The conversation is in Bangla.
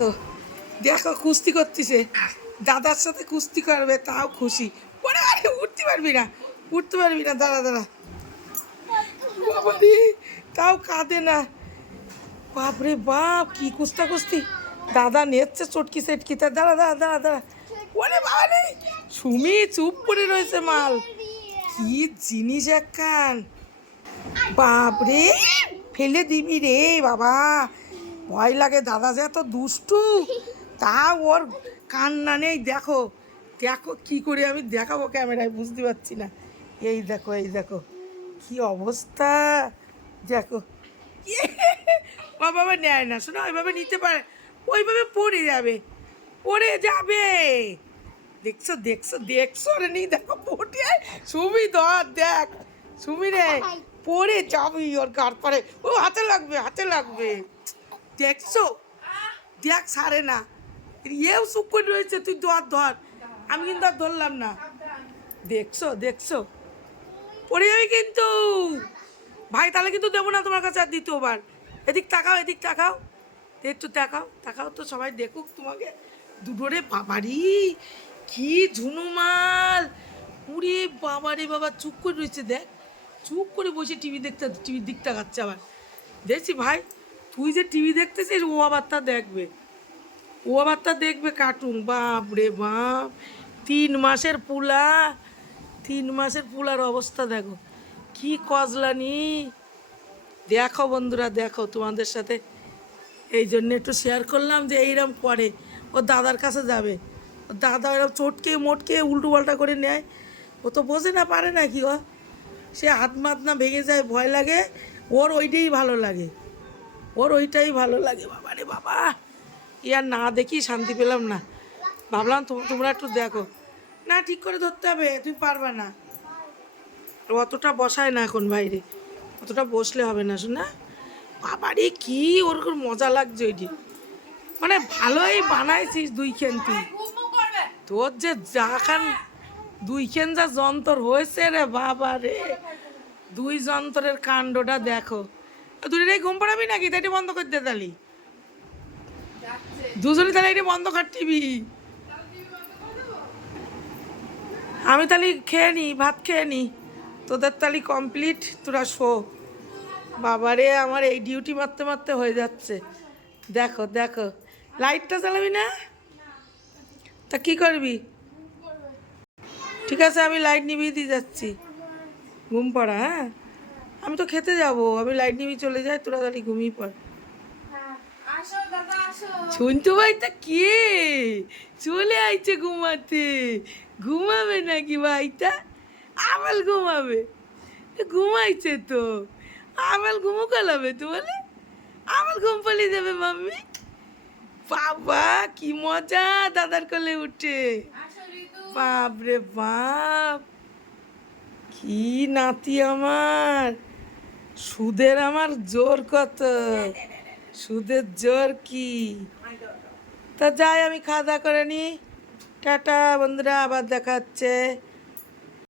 তো দেখো কুস্তি করতেছে, দাদার সাথে কুস্তি করবে, তাও খুশি। পরে আরে উঠতে পারবি না, উঠতে পারবি না, দাঁড়া দাঁড়া, বাবারে, তাও কাঁদে না। বাপরে বাপ, কি কুস্তা কুস্তি, দাদা নেচ্ছে চটকি সেটকিতে, দাঁড়া দাঁড়া দাঁড়া দাঁড়া। ওরে বাবারে, সুমি চুপ করে রয়েছে মাল, কি জিনিস একখান। বাপরে, ফেলে দিবি রে বাবা, ভয় লাগে, দাদা যে এত দুষ্টু, তা ওর কান্না নেই। দেখো দেখো কি করে আমি দেখাবো ক্যামেরায়, বুঝতে পারছি না। এই দেখো এই দেখো কি অবস্থা, দেখো। বাবা নেয় না, শোনো, ওইভাবে নিতে পারে, ওইভাবে পড়ে যাবে, পড়ে যাবে। দেখছো দেখছো দেখছো রে, নি দেখো পড়ে, সুমি ধর, দেখ সুমি রে, পড়ে যাবি ওর গাড় পরে, ও হাতে লাগবে, হাতে লাগবে, দেখছো, দেখ সারে না, এও চুপ করে রয়েছে, তুই ধর ধর, আমি কিন্তু আর ধরলাম না। দেখছো দেখছো, পড়ে যাবে কিন্তু ভাই, তাহলে কিন্তু দেবো না তোমার কাছে আর দ্বিতীয়বার। এদিক তাকাও, এদিক তাকাও, একটু তাকাও, তাকাও তো, সবাই দেখুক তোমাকে। দুটোরে বাবারি, কি ঝুনুমাল, উড়ে বাবারে বাবা, চুপ করে রয়েছে, দেখ চুপ করে বসে টিভি দেখতে, টিভির দিক তাকাচ্ছে আবার। দেখছি ভাই, তুই যে টিভি দেখতেছিস, ও আবার তা দেখবে, ও আবার তা দেখবে কার্টুন। বাপ রে বাপ, 3 মাসের পুলা, 3 মাসের পুলার অবস্থা দেখো, কি কজলানি। দেখো বন্ধুরা, দেখো তোমাদের সাথে এই জন্য একটু শেয়ার করলাম যে এইরকম করে, ও দাদার কাছে যাবে, ও দাদা এরকম চটকে মোটকে উল্টো পাল্টা করে নেয়, ও তো বোঝে না, পারে না কি, ও সে হাত মাত না ভেঙে যায়, ভয় লাগে, ওর ওইটাই ভালো লাগে, ওর ওইটাই ভালো লাগে। বাবা রে বাবা, আর না দেখি শান্তি পেলাম না, ভাবলাম তোমরা একটু দেখো না, ঠিক করে ধরতে হবে, তুমি পারবে না, অতটা বসায় না এখন বাইরে, অতটা বসলে হবে না শোনা। বাবারে কি ওর মজা লাগছে ওইটি, মানে ভালোই বানাইছিস দুইখান, তুই তোর যে যাখান দুইখান যা যন্তর হয়েছে রে বাবা রে, দুই যন্ত্রের কাণ্ডটা দেখো। দুটোটাই ঘুম পাড়াবি নাকি, তাই বন্ধ করে দে তালি, দুজনে তাহলে এটা বন্ধ কর টিভি। আমি তাহলে খেয়ে নি, ভাত খেয়ে নি, তোদের তালি কমপ্লিট, তোরা শো। বাবারে, আমার এই ডিউটি মারতে মারতে হয়ে যাচ্ছে। দেখো দেখো, লাইটটা জ্বালাবি না, তা কি করবি? ঠিক আছে, আমি লাইট নিভিয়ে দিয়ে যাচ্ছি, ঘুম পড়া, হ্যাঁ আমি তো খেতে যাব, আমি লাইট নিভিয়ে চলে যাই, তোরা তাহলে ঘুমিয়ে পড়। শুনতে ভাইটা কে চলে আইছে ঘুমাতে, ঘুমাবে নাকি ভাইটা? আমেল ঘুমাবে, ঘুমাইছে তো, আমেল ঘুমো কালাবে তো বলে, আমেল ঘুম পালিয়ে যাবে মাম্মি। বাবা কি মজা দাদার কোলে উঠে, বাপ রে বাপ, কি নাতি আমার, সুদের আমার জোর কত, সুদের জোর কি। তা যাই, আমি খাওয়া দাওয়া করে নি, টাটা বন্ধুরা, আবার দেখা হচ্ছে।